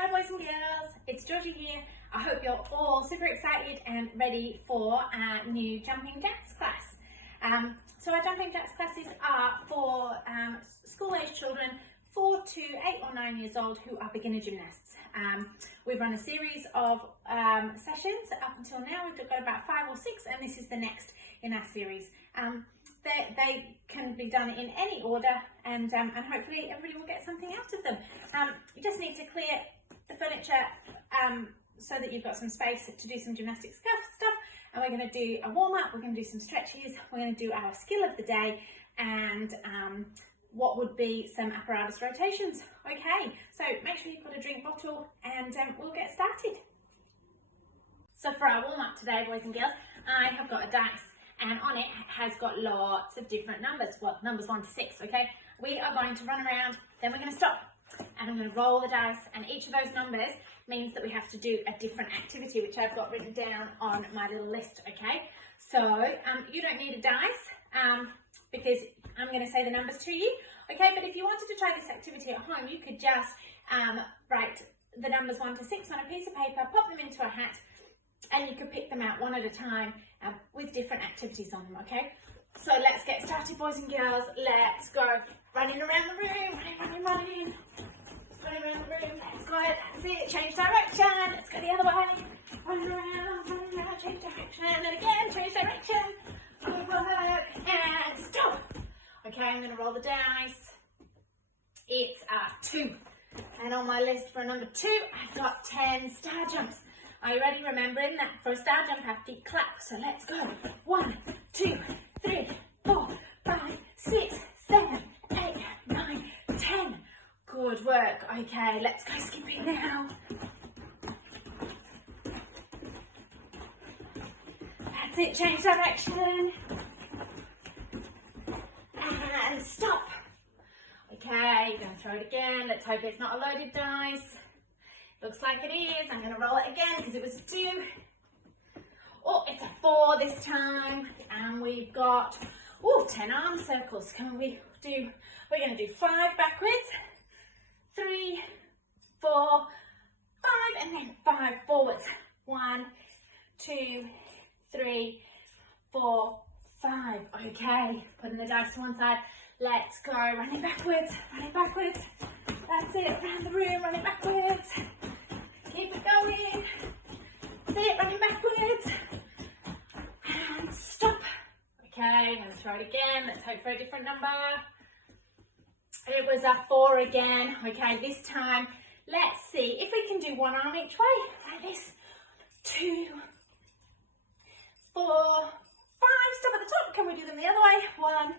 Hi boys and girls, it's Georgie here. I hope you're all super excited and ready for our new jumping jacks class. So our jumping jacks classes are for school-aged children 4 to 8 or 9 years old who are beginner gymnasts. We've run a series of sessions up until now. We've got about 5 or 6 and this is the next in our series. They can be done in any order and hopefully everybody will get something out of them. You just need to clear the furniture so that you've got some space to do some gymnastics stuff, and we're going to do a warm-up, we're going to do some stretches, we're going to do our skill of the day and what would be some apparatus rotations. Okay, so make sure you've got a drink bottle and we'll get started. So for our warm-up today, boys and girls, I have got a dice and on it has got lots of different numbers, well, numbers 1 to 6, okay? We are going to run around, then we're going to stop and I'm going to roll the dice, and each of those numbers means that we have to do a different activity, which I've got written down on my little list, okay? So you don't need a dice because I'm going to say the numbers to you, okay? But if you wanted to try this activity at home, you could just write the numbers 1 to 6 on a piece of paper, pop them into a hat, and you could pick them out one at a time with different activities on them, okay? So let's get started, boys and girls. Let's go. Running around the room, running. Running around the room, let's go. That's it, change direction. Let's go the other way. Running around, change direction. And again, change direction. Good work. And stop. Okay, I'm going to roll the dice. It's a 2. And on my list for number 2, I've got 10 star jumps. Are you ready? Remembering that for a star jump, our feet clap. So let's go. 1, 2, 3, 4, 5, 6, 7, 8, 9, 10. Good work. Okay, let's go skipping now. That's it. Change direction. And stop. Okay, going to throw it again. Let's hope it's not a loaded dice. Looks like it is. I'm going to roll it again because it was a 2. Oh, it's a 4 this time. And we've got 10 arm circles. We're going to do 5 backwards, 3, 4, 5, and then 5 forwards. 1, 2, 3, 4, 5. Okay, putting the dice to one side. Let's go. Running backwards. That's it. Around the room, running backwards. Keep it going. That's it. Running backwards. And stop. Okay, let's try it again. Let's hope for a different number. It was a 4 again. Okay, this time, let's see if we can do one arm each way. Like this. 2, 4, 5. Stop at the top. Can we do them the other way? 1,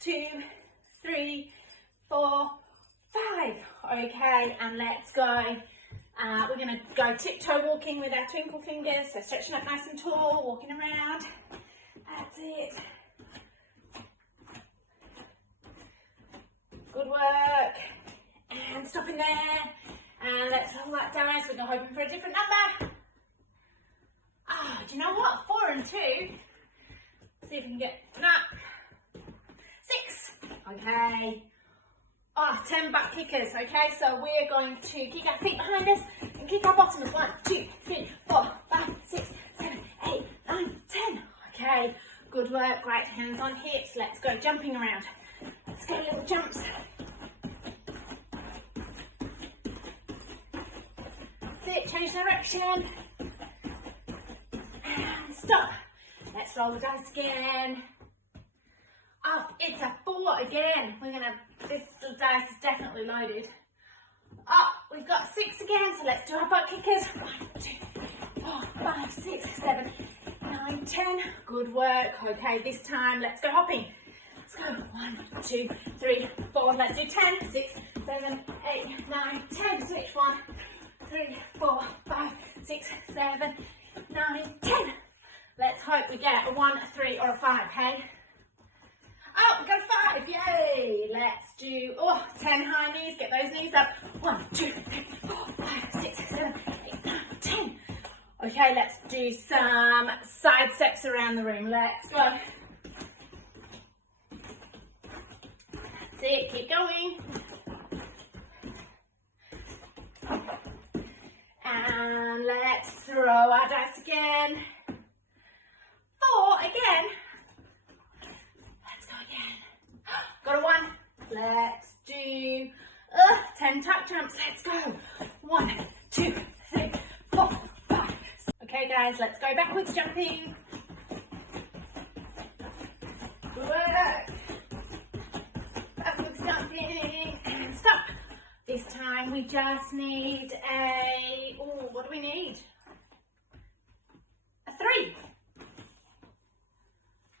2, 3, 4, 5. Okay, and let's go. We're going to go tiptoe walking with our twinkle fingers. So stretching up nice and tall, walking around. That's it. Good work. And stopping there. And let's roll that dice. We're hoping for a different number. Do you know what? 4 and 2. See if we can get, 6. Okay. 10 butt kickers. Okay, so we're going to kick our feet behind us and kick our bottoms. 1, 2, 3, 4, 5, 6, 7, 8, 9, 10. Okay, good work. Great. Hands on hips. Let's go jumping around. Let's go little jumps. That's it. Change direction. And stop. Let's roll the dice again. It's a 4 again. This dice is definitely loaded. We've got 6 again, so let's do our butt kickers. 1, 2, 3, 4, 5, 6, 7, 9, 10. Good work. Okay, this time let's go hopping. Let's go. 1, 2, 3, 4. Let's do 10. 6, 7, 8, 9, 10. Switch. 1, 3, 4, 5, 6, 7, 9, 10. Let's hope we get a 1, a 3, or a 5, hey? We got a 5, yay! Let's do 10 high knees, get those knees up. 1, 2, 3, 4, 5, 6, 7, 8, 9, 10. Okay, let's do some side steps around the room. Let's go. That's it, keep going. And let's throw our dice again. 4 again. Let's go again. Got a 1. Let's do 10 tuck jumps. Let's go. 1, 2, 3, 4, 5. Okay, guys, let's go backwards jumping. Good work. Backwards jumping and stop. This time we just need a, what do we need? A 3.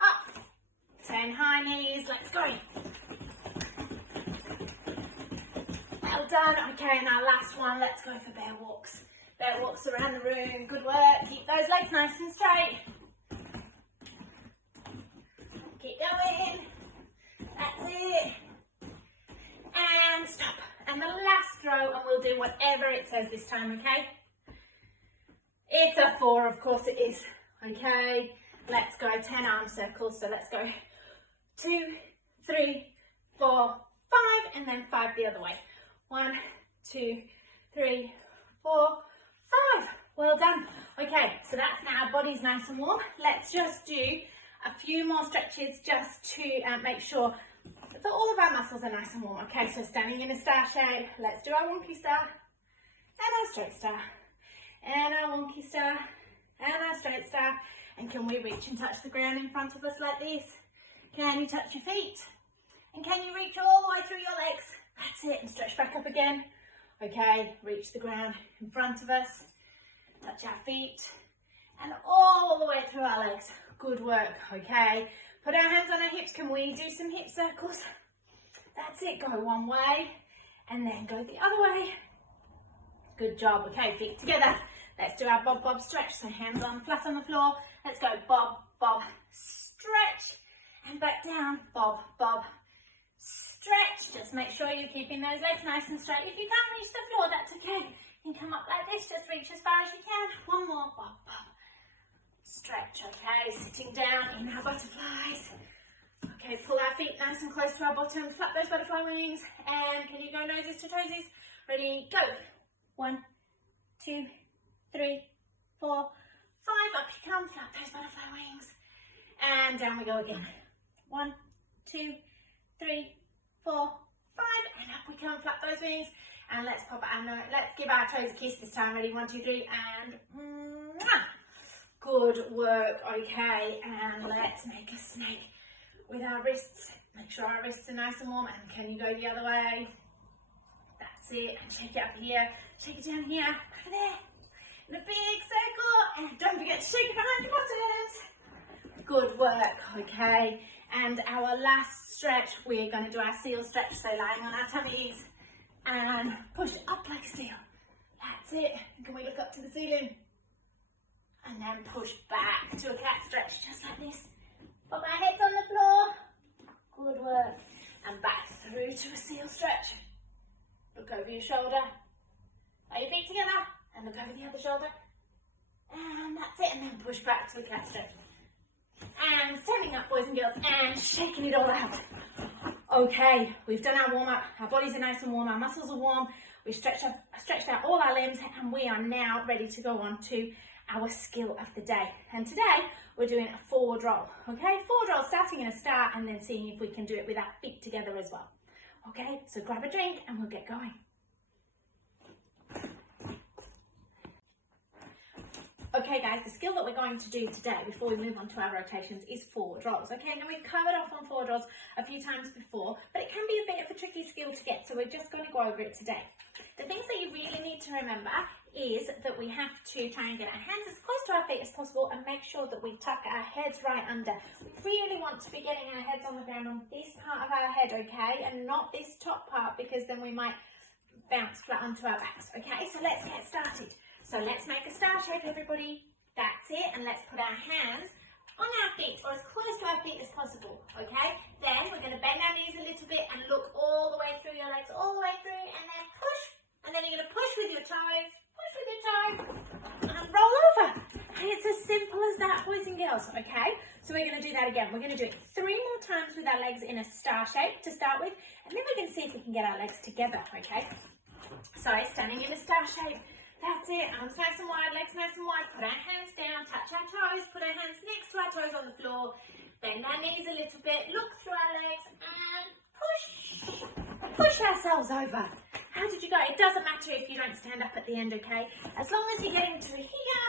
Up. 10 high knees, let's go. Well done. Okay, and our last one, let's go for bear walks. Bear walks around the room, good work. Keep those legs nice and straight. Keep going. That's it. And stop. And the last row, and we'll do whatever it says this time, okay? It's a 4, of course it is. Okay, let's go 10 arm circles. So let's go 2, 3, 4, 5, and then 5 the other way. 1, 2, 3, 4, 5. Well done. Okay, so that's now our body's nice and warm. Let's just do a few more stretches just to make sure that all of our muscles are nice and warm. Okay, so standing in a star shape. Let's do our wonky star and our straight star and our wonky star and our straight star. And can we reach and touch the ground in front of us like this? Can you touch your feet? And can you reach all the way through your legs? That's it, and stretch back up again. Okay, reach the ground in front of us, touch our feet, and all the way through our legs. Good work, okay. Put our hands on our hips. Can we do some hip circles? That's it, go one way, and then go the other way. Good job, okay, feet together. Let's do our bob, bob, stretch. So hands on, flat on the floor. Let's go bob, bob, stretch, and back down, bob, bob, stretch. Just make sure you're keeping those legs nice and straight. If you can't reach the floor, that's okay. You can come up like this, just reach as far as you can. One more, bob, bob, stretch, okay. Sitting down in our butterflies. Okay, pull our feet nice and close to our bottom, flap those butterfly wings, and can you go noses to toesies? Ready, go. 1, 2, 3, 4, 5. Up you come, flap those butterfly wings, and down we go again. 1, 2, 3, 4, 5, and up we come, flap those wings, and let's pop our nose. Let's give our toes a kiss this time. Ready, 1, 2, 3, and mwah. Good work. Okay, and let's make a snake with our wrists. Make sure our wrists are nice and warm, and can you go the other way? That's it, and shake it up here, shake it down here, over there, in a big circle, and don't forget to shake it behind your buttons. Good work, okay, and our last stretch, we're going to do our seal stretch, so lying on our tummies, and push up like a seal. That's it, can we look up to the ceiling? And then push back to a cat stretch, just like this. Put our heads on the floor. Good work. And back through to a seal stretch. Look over your shoulder. Lay your feet together and look over the other shoulder. And that's it. And then push back to a cat stretch. And standing up, boys and girls, and shaking it all out. Okay, we've done our warm up. Our bodies are nice and warm. Our muscles are warm. We've stretched out all our limbs, and we are now ready to go on to our skill of the day. And today we're doing a forward roll. Okay, forward roll, starting in a star and then seeing if we can do it with our feet together as well. Okay, so grab a drink and we'll get going. Okay guys, the skill that we're going to do today before we move on to our rotations is forward rolls. Okay, now we've covered off on forward rolls a few times before, but it can be a bit of a tricky skill to get, so we're just going to go over it today. The things that you really need to remember is that we have to try and get our hands as close to our feet as possible and make sure that we tuck our heads right under. We really want to be getting our heads on the ground on this part of our head, okay, and not this top part, because then we might bounce flat onto our backs. Okay, so let's get started. So let's make a star shape, everybody. That's it, and let's put our hands on our feet, or as close to our feet as possible, okay? Then we're going to bend our knees a little bit and look all the way through your legs, all the way through, and then push, and then you're going to push with your toes, and roll over. And it's as simple as that, boys and girls, okay? So we're going to do that again. We're going to do it 3 more times with our legs in a star shape to start with, and then we're going to see if we can get our legs together, okay? So standing in a star shape, That's it. Arms nice and wide, legs nice and wide. Put our hands down, touch our toes, put our hands next to our toes on the floor. Bend our knees a little bit, look through our legs and push. Push ourselves over. How did you go? It doesn't matter if you don't stand up at the end, okay? As long as you're getting to here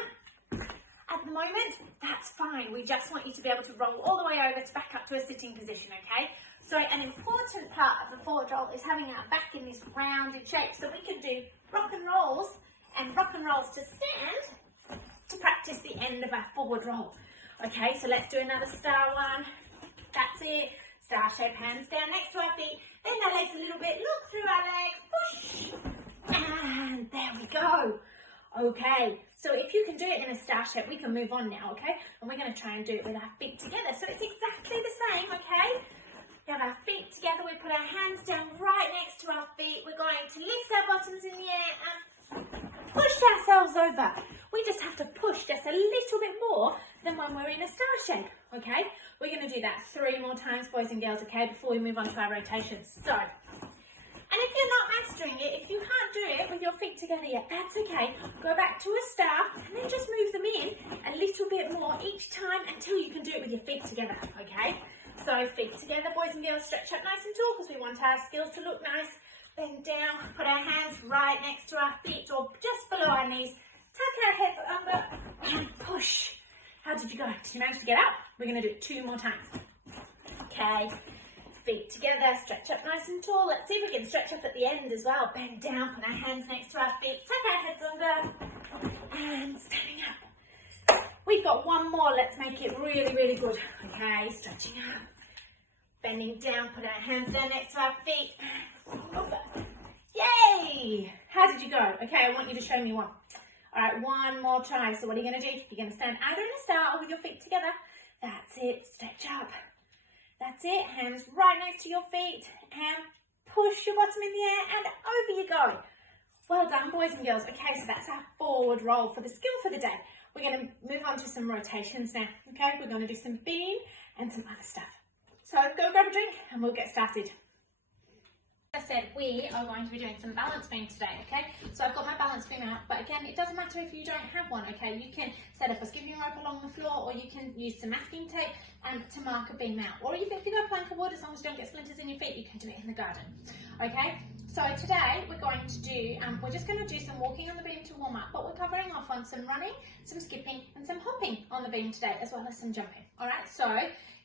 at the moment, that's fine. We just want you to be able to roll all the way over to back up to a sitting position, okay? So an important part of the forward roll is having our back in this rounded shape so we can do rock and rolls to stand to practice the end of our forward roll. Okay, so let's do another star one. That's it. Star shape, hands down next to our feet. Bend our legs a little bit, look through our legs, push. And there we go. Okay, so if you can do it in a star shape, we can move on now, okay? And we're going to try and do it with our feet together. So it's exactly the same, okay? We have our feet together, we put our hands down right next to our feet. We're going to lift our bottoms in the air and push ourselves over. We just have to push just a little bit more than when we're in a star shape, okay? We're going to do that 3 more times, boys and girls, okay, before we move on to our rotations. So, and if you're not mastering it, if you can't do it with your feet together yet, that's okay. Go back to a star and then just move them in a little bit more each time until you can do it with your feet together, okay? So feet together, boys and girls, stretch up nice and tall because we want our skills to look nice. Bend down, put our hands right next to our feet or just below our knees. Tuck our heads under and push. How did you go? Did you manage to get up? We're going to do it 2 more times. Okay, feet together, stretch up nice and tall. Let's see if we can stretch up at the end as well. Bend down, put our hands next to our feet, tuck our heads under and standing up. We've got 1 more. Let's make it really, really good. Okay, stretching up. Bending down, put our hands down next to our feet. Over. Yay! How did you go? Okay, I want you to show me one. All right, 1 more try. So what are you going to do? You're going to stand either in a star or with your feet together. That's it. Stretch up. That's it. Hands right next to your feet and push your bottom in the air and over you go. Well done, boys and girls. Okay, so that's our forward roll for the skill for the day. We're going to move on to some rotations now. Okay, we're going to do some beam and some other stuff. So go grab a drink and we'll get started. As I said, we are going to be doing some balance beam today, okay? So I've got my balance beam out, but again, it doesn't matter if you don't have one, okay? You can set up a skipping rope along the floor, or you can use some masking tape to mark a beam out. Or even if you've got a plank of wood, as long as you don't get splinters in your feet, you can do it in the garden, okay? So today we're going to do, we're just going to do some walking on the beam to warm up, but we're covering off on some running, some skipping, and some hopping on the beam today, as well as some jumping, all right? So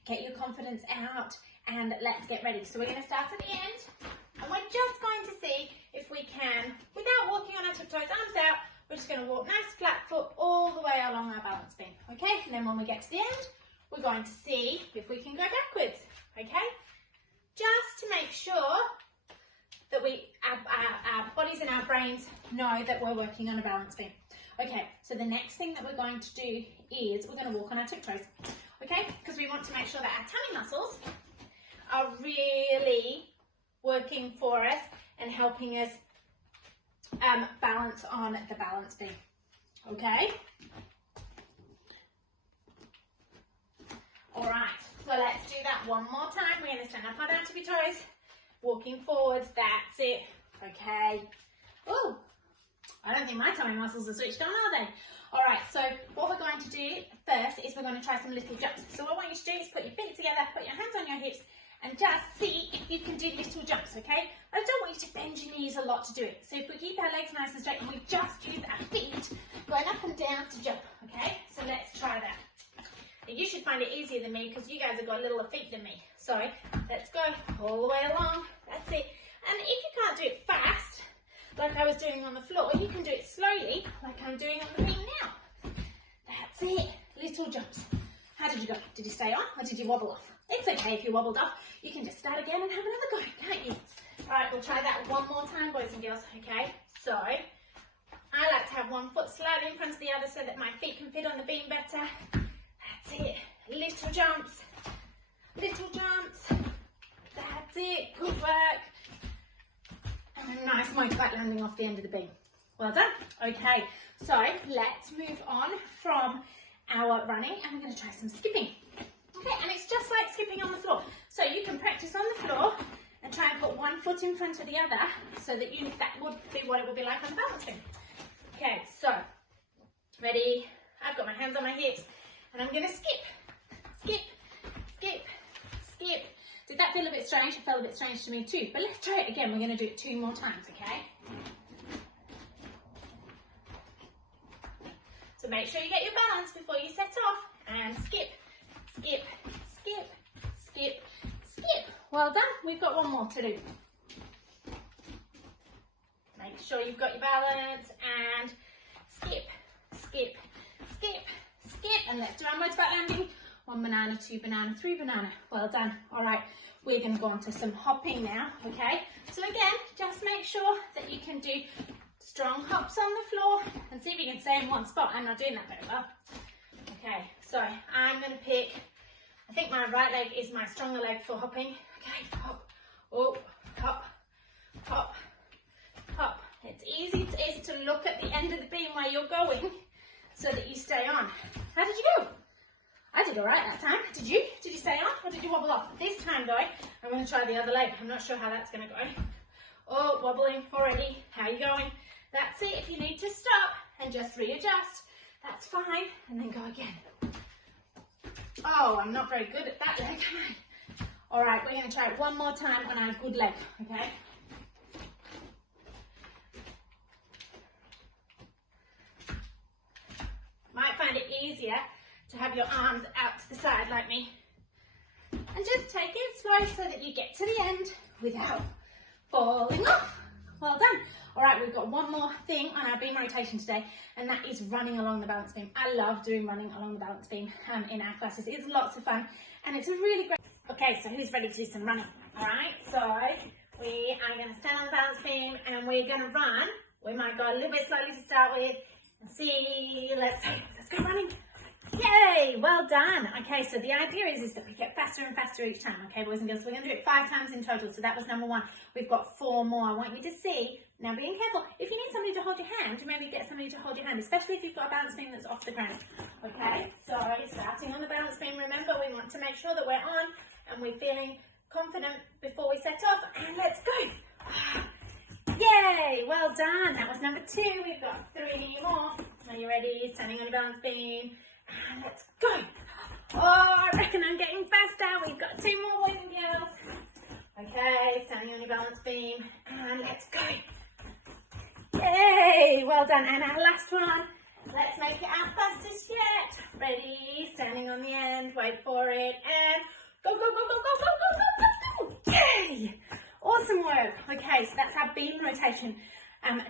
get your confidence out and let's get ready. So we're going to start at the end. And we're just going to see if we can, without walking on our tiptoes, arms out, we're just going to walk nice flat foot all the way along our balance beam, okay? And then when we get to the end, we're going to see if we can go backwards, okay? Just to make sure that our bodies and our brains know that we're working on a balance beam. Okay, so the next thing that we're going to do is we're going to walk on our tiptoes, okay? Because we want to make sure that our tummy muscles are really working for us and helping us balance on the balance beam, okay? All right, so let's do that 1 more time. We're going to stand up on our tippy toes, walking forwards, that's it, okay? Oh, I don't think my tummy muscles are switched on, are they? All right, so what we're going to do first is we're going to try some little jumps. So what I want you to do is put your feet together, put your hands on your hips, and just see if you can do little jumps, okay? I don't want you to bend your knees a lot to do it. So if we keep our legs nice and straight and we just use our feet going up and down to jump, okay? So let's try that. And you should find it easier than me because you guys have got littler feet than me. So let's go all the way along. That's it. And if you can't do it fast, like I was doing on the floor, you can do it slowly, like I'm doing on the beam now. That's it. Little jumps. How did you go? Did you stay on or did you wobble off? It's okay if you wobbled off. You can just start again and have another go, can't you? All right, we'll try that 1 more time, boys and girls, okay? So, I like to have 1 foot slightly in front of the other so that my feet can fit on the beam better. That's it. Little jumps. Little jumps. That's it. Good work. And a nice motorbike landing off the end of the beam. Well done. Okay, so let's move on from our running and we're going to try some skipping. Okay, and it's just like skipping on the floor. So you can practice on the floor and try and put 1 foot in front of the other so that that would be what it would be like on the balance beam. Okay, so, ready? I've got my hands on my hips and I'm going to skip, skip, skip, skip. Did that feel a bit strange? It felt a bit strange to me too, but let's try it again. We're going to do it 2 more times, okay? So make sure you get your balance before you set off, and skip, skip, skip, skip, skip. Well done. We've got 1 more to do. Make sure you've got your balance and skip, skip, skip, skip. And let's do our motorbike landing. 1 banana, 2 banana, 3 banana. Well done. All right, we're going to go on to some hopping now, okay? So again, just make sure that you can do strong hops on the floor and see if you can stay in one spot. I'm not doing that very well. Okay, so I'm going to pick, I think my right leg is my stronger leg for hopping. Okay, hop, oh, hop, hop, hop. It's easy is to look at the end of the beam where you're going so that you stay on. How did you do? I did all right that time. Did you? Did you stay on or did you wobble off? This time though, I'm going to try the other leg. I'm not sure how that's going to go. Oh, wobbling already. How are you going? That's it. If you need to stop and just readjust, that's fine. And then go again. Oh, I'm not very good at that leg, am I? All right, we're going to try it 1 more time on our good leg, okay? Might find it easier to have your arms out to the side like me. And just take it slow so that you get to the end without falling off. Well done. All right, we've got 1 more thing on our beam rotation today, and that is running along the balance beam. I love doing running along the balance beam in our classes. It's lots of fun, and it's a really great... Okay, so who's ready to do some running? All right, so we are going to stand on the balance beam, and we're going to run. We might go a little bit slowly to start with, and see, let's go running. Yay, well done. Okay, so the idea is that we get faster and faster each time. Okay, boys and girls, we're going to do it 5 times in total. So that was number 1. We've got 4 more. I want you to see. Now, being careful. If you need somebody to hold your hand, maybe get somebody to hold your hand, especially if you've got a balance beam that's off the ground. Okay, so starting on the balance beam, remember, we want to make sure that we're on and we're feeling confident before we set off. And let's go. Yay, well done. That was number 2. We've got 3 more. Are you ready? Standing on your balance beam. And let's go. Oh, I reckon I'm getting faster. We've got 2 more, boys and girls. Okay, standing on your balance beam. And let's go. Yay, well done. And our last one. Let's make it our fastest yet. Ready, standing on the end. Wait for it. And go, go, go, go, go, go, go, go, go, go. Yay. Awesome work. Okay, so that's our beam rotation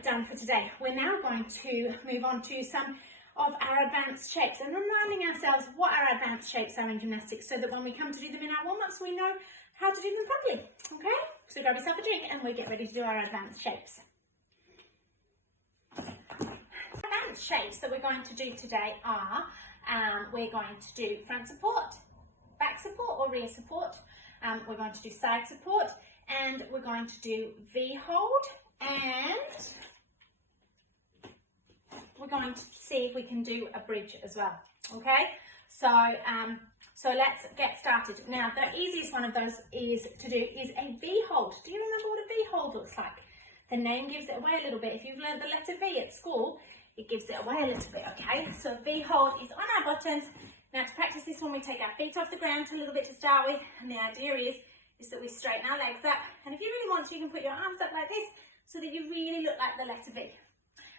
done for today. We're now going to move on to some of our advanced shapes and reminding ourselves what our advanced shapes are in gymnastics so that when we come to do them in our warm-ups, we know how to do them properly, okay? So grab yourself a drink and we'll get ready to do our advanced shapes. Advanced shapes that we're going to do today are, we're going to do front support, back support or rear support, we're going to do side support, and we're going to do V-hold, and we're going to see if we can do a bridge as well, okay? So let's get started. Now, the easiest one of those is a V-hold. Do you remember what a V-hold looks like? The name gives it away a little bit. If you've learned the letter V at school, it gives it away a little bit, okay? So V-hold is on our buttons. Now, to practice this one, we take our feet off the ground a little bit to start with, and the idea is that we straighten our legs up. And if you really want to, you can put your arms up like this so that you really look like the letter V.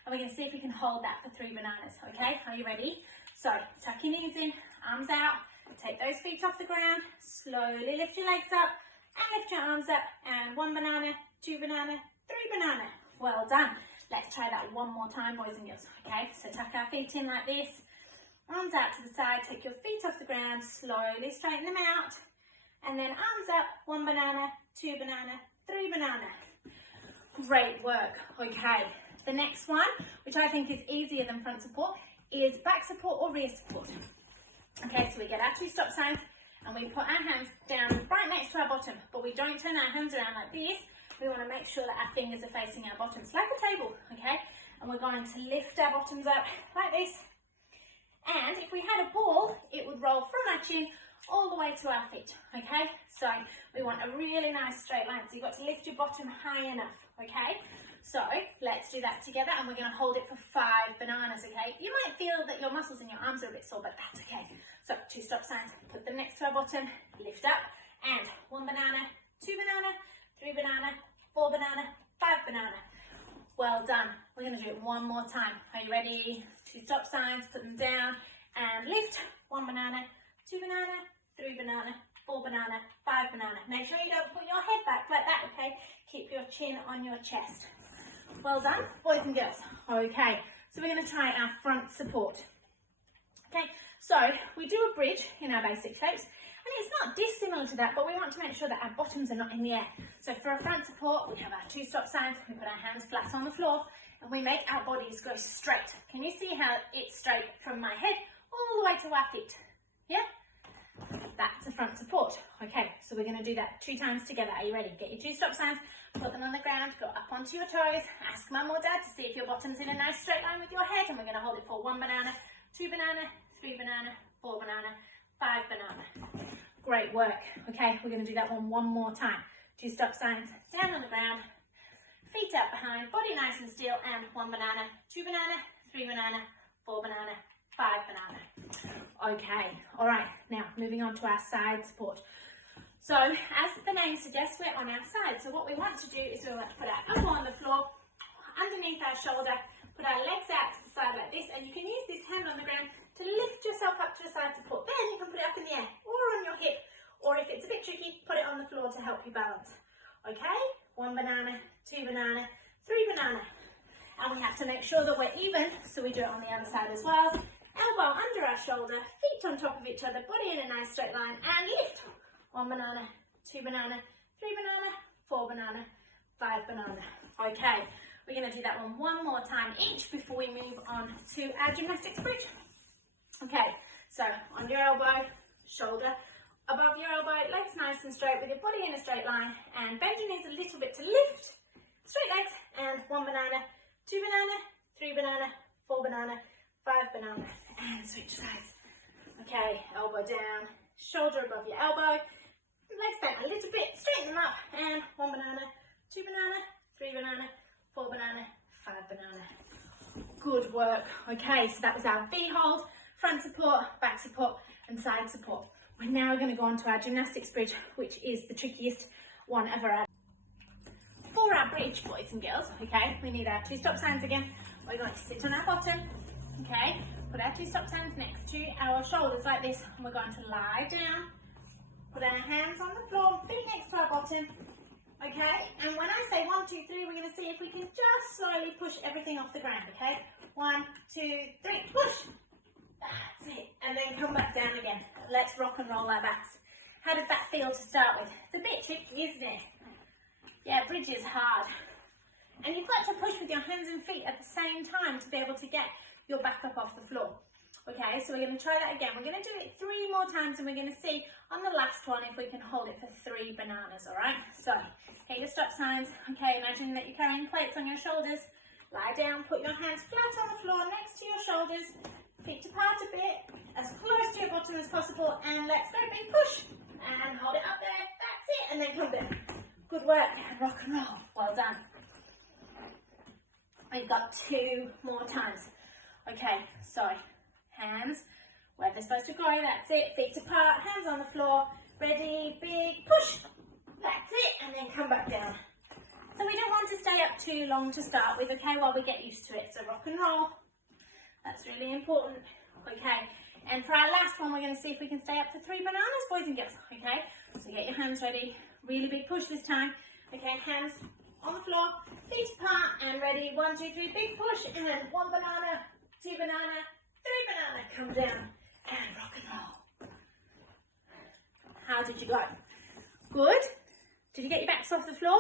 And we're going to see if we can hold that for 3 bananas, okay? Are you ready? So, tuck your knees in, arms out, take those feet off the ground, slowly lift your legs up, and lift your arms up, and 1 banana, 2 banana, 3 banana. Well done. Let's try that 1 more time, boys and girls, okay? So tuck our feet in like this, arms out to the side, take your feet off the ground, slowly straighten them out, and then arms up, 1 banana, 2 banana, 3 banana. Great work, okay. The next one, which I think is easier than front support, is back support or rear support. Okay, so we get our 2 stop signs and we put our hands down right next to our bottom, but we don't turn our hands around like this. We want to make sure that our fingers are facing our bottoms, like a table, okay? And we're going to lift our bottoms up like this. And if we had a ball, it would roll from our chin all the way to our feet, okay? So So we want a really nice straight line. So you've got to lift your bottom high enough, okay? So let's do that together, and we're going to hold it for 5 bananas, okay? You might feel that your muscles in your arms are a bit sore, but that's okay. So 2 stop signs, put them next to our bottom, lift up, and 1 banana, 2 banana, 3 banana, 4 banana, 5 banana. Well done. We're going to do it one more time. Are you ready? 2 stop signs, put them down, and lift. 1 banana, 2 banana, 3 banana, 4 banana, 5 banana. Make sure you don't put your head back like that, okay? Keep your chin on your chest. Well done, boys and girls. Okay, so we're going to try our front support. Okay, so we do a bridge in our basic shapes, and it's not dissimilar to that, but we want to make sure that our bottoms are not in the air. So for our front support, we have our 2 stop signs, we put our hands flat on the floor, and we make our bodies go straight. Can you see how it's straight from my head all the way to our feet? Yeah? That's a front support. Okay, so we're going to do that 2 times together. Are you ready? Get your 2 stop signs, put them on the ground, go up onto your toes, ask mum or dad to see if your bottom's in a nice straight line with your head, and we're going to hold it for 1 banana, 2 banana, 3 banana, 4 banana, 5 banana. Great work. Okay, we're going to do that one more time. 2 stop signs, down on the ground, feet up behind, body nice and still, and 1 banana, 2 banana, 3 banana, 4 banana, 5 banana. Okay, all right, now moving on to our side support. So as the name suggests, we're on our side. So what we want to do is we want to put our elbow on the floor, underneath our shoulder, put our legs out to the side like this, and you can use this hand on the ground to lift yourself up to a side support. Then you can put it up in the air or on your hip, or if it's a bit tricky, put it on the floor to help you balance. Okay, 1 banana, 2 banana, 3 banana. And we have to make sure that we're even, so we do it on the other side as well. Elbow under our shoulder, feet on top of each other, body in a nice straight line, and lift. 1 banana, 2 banana, 3 banana, 4 banana, 5 banana. Okay, we're going to do that one more time each before we move on to our gymnastics bridge. Okay, so on your elbow, shoulder above your elbow, legs nice and straight with your body in a straight line, and bend your knees a little bit to lift. Straight legs, and 1 banana, 2 banana, 3 banana, 4 banana, 5 banana, and switch sides. Okay, elbow down, shoulder above your elbow, legs bent a little bit, straighten them up, and 1 banana, 2 banana, 3 banana, 4 banana, 5 banana. Good work. Okay, so that was our V hold, front support, back support, and side support. We're now going to go on to our gymnastics bridge, which is the trickiest one of our. For our bridge, boys and girls, okay, we need our 2 stop signs again. We're going to sit on our bottom, okay, put our 2 stop signs next to our shoulders like this, and we're going to lie down, put our hands on the floor, feet next to our bottom, okay, and when I say 1, 2, 3, we're going to see if we can just slowly push everything off the ground, okay, 1, 2, 3, push, that's it, and then come back down again. Let's rock and roll our backs. How did that feel to start with? It's a bit tricky, isn't it? Yeah, bridge is hard. And you've got to push with your hands and feet at the same time to be able to get your back up off the floor. Okay, so we're going to try that again. We're going to do it 3 more times, and we're going to see on the last one if we can hold it for 3 bananas, all right? So, get your stop signs. Okay, imagine that you're carrying plates on your shoulders. Lie down, put your hands flat on the floor next to your shoulders, feet apart a bit, as close to your bottom as possible, and let's go, big push. And hold it up there, that's it, and then come down. Good work, and rock and roll. Well done. We've got 2 more times. Okay, so hands where they're supposed to go, that's it, feet apart, hands on the floor, ready, big push, that's it, and then come back down. So we don't want to stay up too long to start with, okay, while we get used to it. So rock and roll, that's really important. Okay, and for our last one, we're going to see if we can stay up to 3 bananas, boys and girls, okay? So get your hands ready, really big push this time. Okay, hands on the floor, feet apart, and ready, 1, 2, 3, big push, and 1 banana, 2 banana, 3 banana, come down, and rock and roll. How did you go? Good? Did you get your backs off the floor?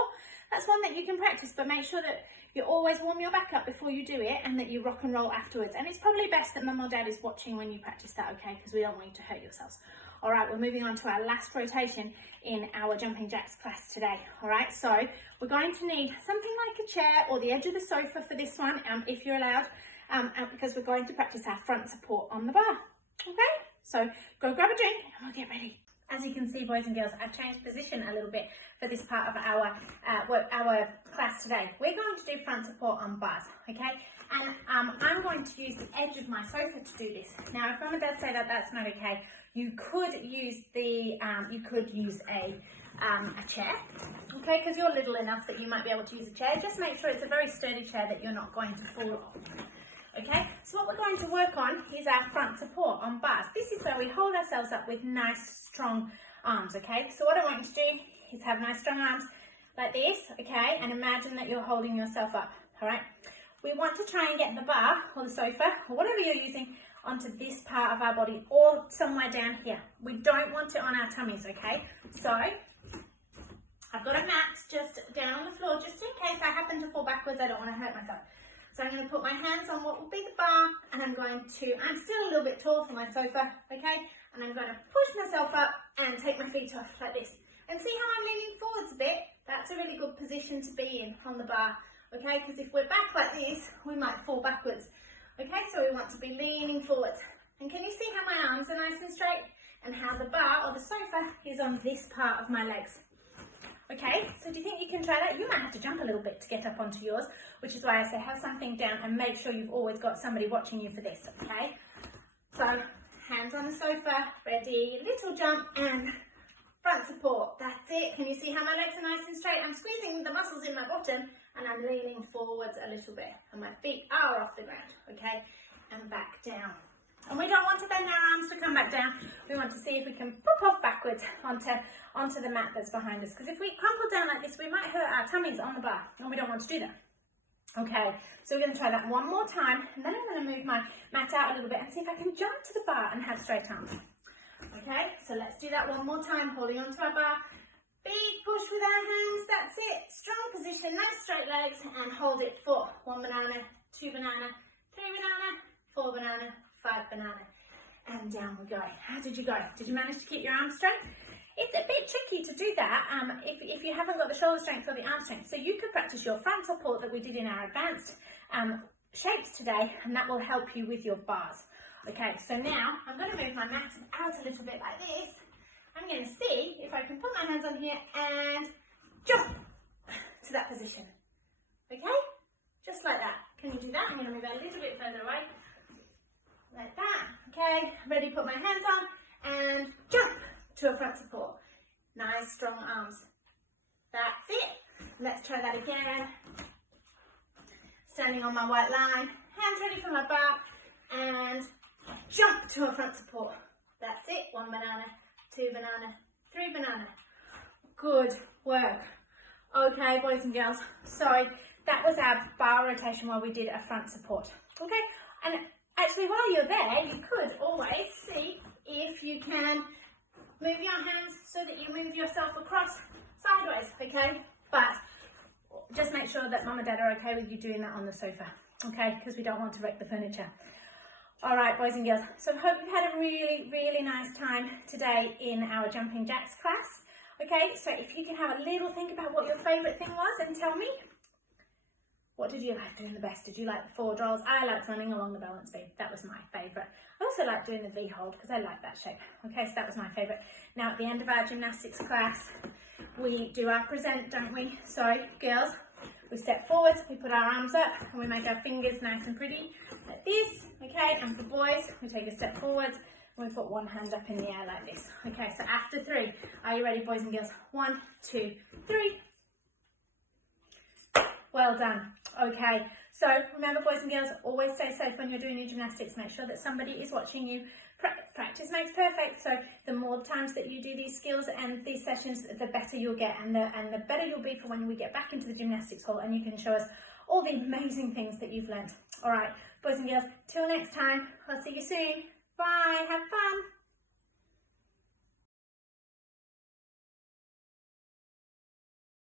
That's one that you can practice, but make sure that you always warm your back up before you do it, and that you rock and roll afterwards. And it's probably best that mum or dad is watching when you practice that, okay? Because we don't want you to hurt yourselves. All right, we're moving on to our last rotation in our jumping jacks class today. All right, so we're going to need something like a chair or the edge of the sofa for this one, if you're allowed, because we're going to practice our front support on the bar. Okay, so go grab a drink and we'll get ready. As you can see, boys and girls, I've changed position a little bit for this part of our class today. We're going to do front support on bars, okay? And I'm going to use the edge of my sofa to do this. Now, if Mum and Dad say that that's not okay, you could use a chair, okay? Because you're little enough that you might be able to use a chair. Just make sure it's a very sturdy chair that you're not going to fall off. Okay, so what we're going to work on is our front support on bars. This is where we hold ourselves up with nice, strong arms, okay? So what I want you to do is have nice, strong arms like this, okay? And imagine that you're holding yourself up, all right? We want to try and get the bar or the sofa or whatever you're using onto this part of our body or somewhere down here. We don't want it on our tummies, okay? So I've got a mat just down on the floor just in case I happen to fall backwards. I don't want to hurt myself. So I'm going to put my hands on what will be the bar, and I'm still a little bit tall for my sofa, okay? And I'm going to push myself up and take my feet off like this. And see how I'm leaning forwards a bit? That's a really good position to be in on the bar, okay? Because if we're back like this, we might fall backwards, okay? So we want to be leaning forwards. And can you see how my arms are nice and straight? And how the bar or the sofa is on this part of my legs. Okay, so do you think you can try that? You might have to jump a little bit to get up onto yours, which is why I say have something down and make sure you've always got somebody watching you for this, okay? So, hands on the sofa, ready, little jump and front support. That's it. Can you see how my legs are nice and straight? I'm squeezing the muscles in my bottom and I'm leaning forwards a little bit and my feet are off the ground, okay? And back down. And we don't want to bend our arms to come back down. We want to see if we can pop off backwards onto the mat that's behind us. Because if we crumple down like this, we might hurt our tummies on the bar, and we don't want to do that. Okay, so we're going to try that one more time, and then I'm going to move my mat out a little bit and see if I can jump to the bar and have straight arms. Okay, so let's do that one more time, holding onto our bar. Big push with our hands, that's it. Strong position, nice straight legs, and hold it for 1 banana, 2 banana, 3 banana, 4 banana, 5 banana, and down we go. How did you go? Did you manage to keep your arms straight? It's a bit tricky to do that if you haven't got the shoulder strength or the arm strength. So you could practice your front support that we did in our advanced shapes today, and that will help you with your bars. Okay, so now I'm going to move my mat out a little bit like this. I'm going to see if I can put my hands on here and jump to that position. Okay, just like that. Can you do that? I'm going to move a little bit further away. Like that, okay, ready, put my hands on and jump to a front support. Nice strong arms. That's it. Let's try that again. Standing on my white line, hands ready for my bar and jump to a front support. That's it. 1 banana, 2 banana, 3 banana. Good work. Okay, boys and girls, so that was our bar rotation while we did a front support. Okay, and actually, while you're there, you could always see if you can move your hands so that you move yourself across sideways, okay? But just make sure that Mum and Dad are okay with you doing that on the sofa, okay? Because we don't want to wreck the furniture. All right, boys and girls, so I hope you've had a really, really nice time today in our Jumping Jacks class, okay? So if you can have a little think about what your favourite thing was and tell me. What did you like doing the best? Did you like the 4 drills? I liked running along the balance beam. That was my favourite. I also liked doing the V hold because I like that shape. Okay, so that was my favourite. Now at the end of our gymnastics class, we do our present, don't we? So girls, we step forward, we put our arms up and we make our fingers nice and pretty like this. Okay, and for boys, we take a step forward and we put one hand up in the air like this. Okay, so after 3, are you ready, boys and girls? 1, 2, 3. Well done. Okay, so remember, boys and girls, always stay safe when you're doing your gymnastics. Make sure that somebody is watching you. Practice makes perfect, so the more times that you do these skills and these sessions, the better you'll get, and the better you'll be for when we get back into the gymnastics hall and you can show us all the amazing things that you've learnt. All right, boys and girls, till next time, I'll see you soon. Bye, have fun.